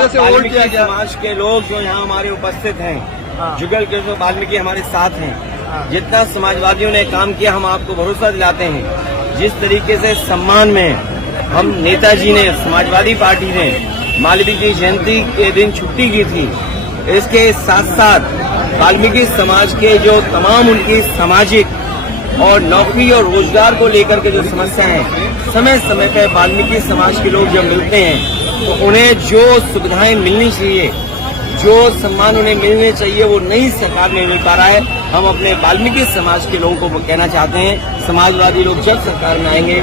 वजह से वोट दिया गया। समाज के लोग जो यहाँ हमारे उपस्थित हैं, जुगल किशोर वाल्मीकि हमारे साथ हैं। जितना समाजवादियों ने काम किया, हम आपको भरोसा दिलाते हैं। जिस तरीके से सम्मान में हम नेताजी ने, समाजवादी पार्टी ने वाल्मीकि जयंती के दिन छुट्टी की थी, इसके साथ साथ वाल्मीकि समाज के जो तमाम उनकी सामाजिक और नौकरी और रोजगार को लेकर के जो समस्या है, समय समय पर वाल्मीकि समाज के लोग जब मिलते हैं तो उन्हें जो सुविधाएं मिलनी चाहिए, जो सम्मान उन्हें मिलने चाहिए, वो नई सरकार में मिल पा रहा है। हम अपने वाल्मीकि समाज के लोगों को कहना चाहते हैं, समाजवादी लोग जब सरकार में आएंगे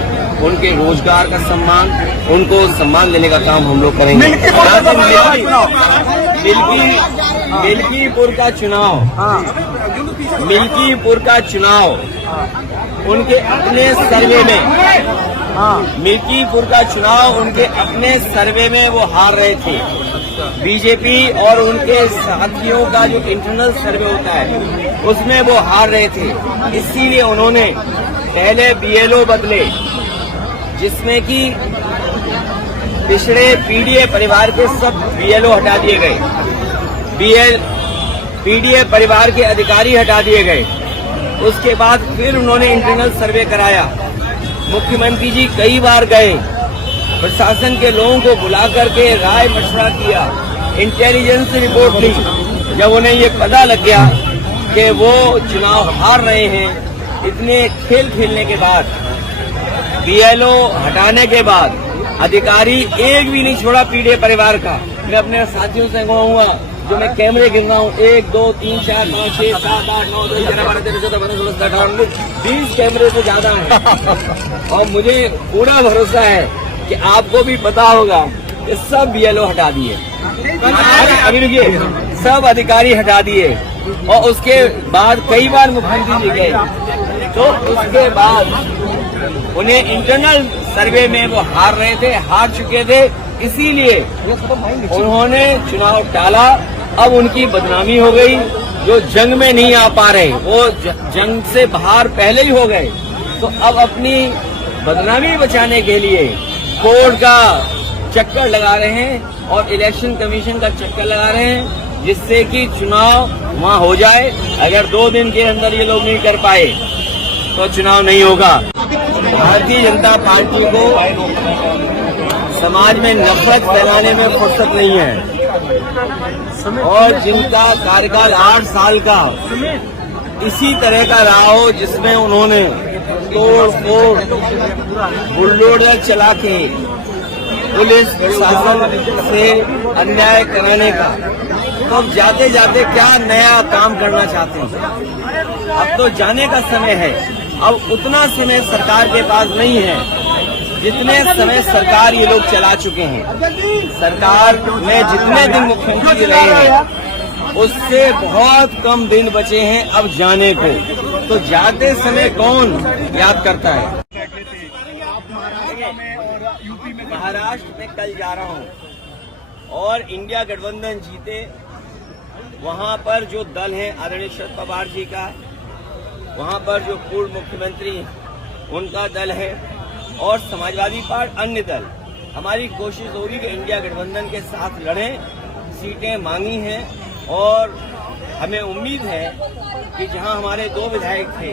उनके रोजगार का सम्मान, उनको सम्मान देने का काम हम लोग करेंगे। मिल्कीपुर का चुनाव, मिल्कीपुर का चुनाव उनके अपने सर्वे में, मिल्कीपुर का चुनाव उनके अपने सर्वे में वो हार रहे थे। बीजेपी और उनके साथियों का जो इंटरनल सर्वे होता है उसमें वो हार रहे थे। इसीलिए उन्होंने पहले बीएलओ बदले, जिसमें कि पिछड़े पीडीए परिवार के सब बीएलओ हटा दिए गए, पीडीए परिवार के अधिकारी हटा दिए गए। उसके बाद फिर उन्होंने इंटरनल सर्वे कराया। मुख्यमंत्री जी कई बार गए, प्रशासन के लोगों को बुला करके राय मशवरा किया, इंटेलिजेंस रिपोर्ट ली। जब उन्हें ये पता लग गया कि वो चुनाव हार रहे हैं, इतने खेल खेलने के बाद, बीएलओ हटाने के बाद, अधिकारी एक भी नहीं छोड़ा पीडीए परिवार का। मैं अपने साथियों से कहूँगा, जो मैं कैमरे गिन रहा हूँ, 1 2 3 4 5 6 7 8 9 10 11 12 13 14 15 16 17 18 20 कैमरे से ज्यादा है। और मुझे पूरा भरोसा है कि आपको भी पता होगा कि सब बीएलओ हटा दिए, अभी रुकिए, सब अधिकारी हटा दिए। और उसके बाद कई बार मुख्यमंत्री जी गए, तो उसके बाद उन्हें इंटरनल सर्वे में वो हार रहे थे, हार चुके थे, इसीलिए उन्होंने चुनाव टाला। अब उनकी बदनामी हो गई, जो जंग में नहीं आ पा रहे वो जंग से बाहर पहले ही हो गए। तो अब अपनी बदनामी बचाने के लिए कोर्ट का चक्कर लगा रहे हैं और इलेक्शन कमीशन का चक्कर लगा रहे हैं, जिससे कि चुनाव वहां हो जाए। अगर 2 दिन के अंदर ये लोग नहीं कर पाए तो चुनाव नहीं होगा। भारतीय जनता पार्टी को समाज में नफरत फैलाने में फुर्सत नहीं है, और जिनका कार्यकाल 8 साल का इसी तरह का रहा हो, जिसमें उन्होंने तोड़ फोड़, बुलडोजर चला के पुलिस प्रशासन से अन्याय कराने का, तो जाते जाते क्या नया काम करना चाहते हैं? अब तो जाने का समय है। अब उतना समय सरकार के पास नहीं है जितने समय सरकार ये लोग चला चुके हैं। सरकार में जितने दिन मुख्यमंत्री रहे हैं उससे बहुत कम दिन बचे हैं अब जाने को, तो जाते समय कौन याद करता है? महाराष्ट्र में कल जा रहा हूं और इंडिया गठबंधन जीते, वहां पर जो दल है आदरणीय शरद पवार जी का, वहां पर जो पूर्व मुख्यमंत्री उनका दल है, और समाजवादी पार्टी, अन्य दल, हमारी कोशिश होगी कि इंडिया गठबंधन के साथ लड़ें। सीटें मांगी हैं और हमें उम्मीद है कि जहां हमारे 2 विधायक थे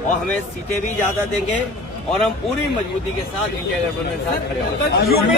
और हमें सीटें भी ज्यादा देंगे, और हम पूरी मजबूती के साथ इंडिया गठबंधन के साथ खड़े होंगे।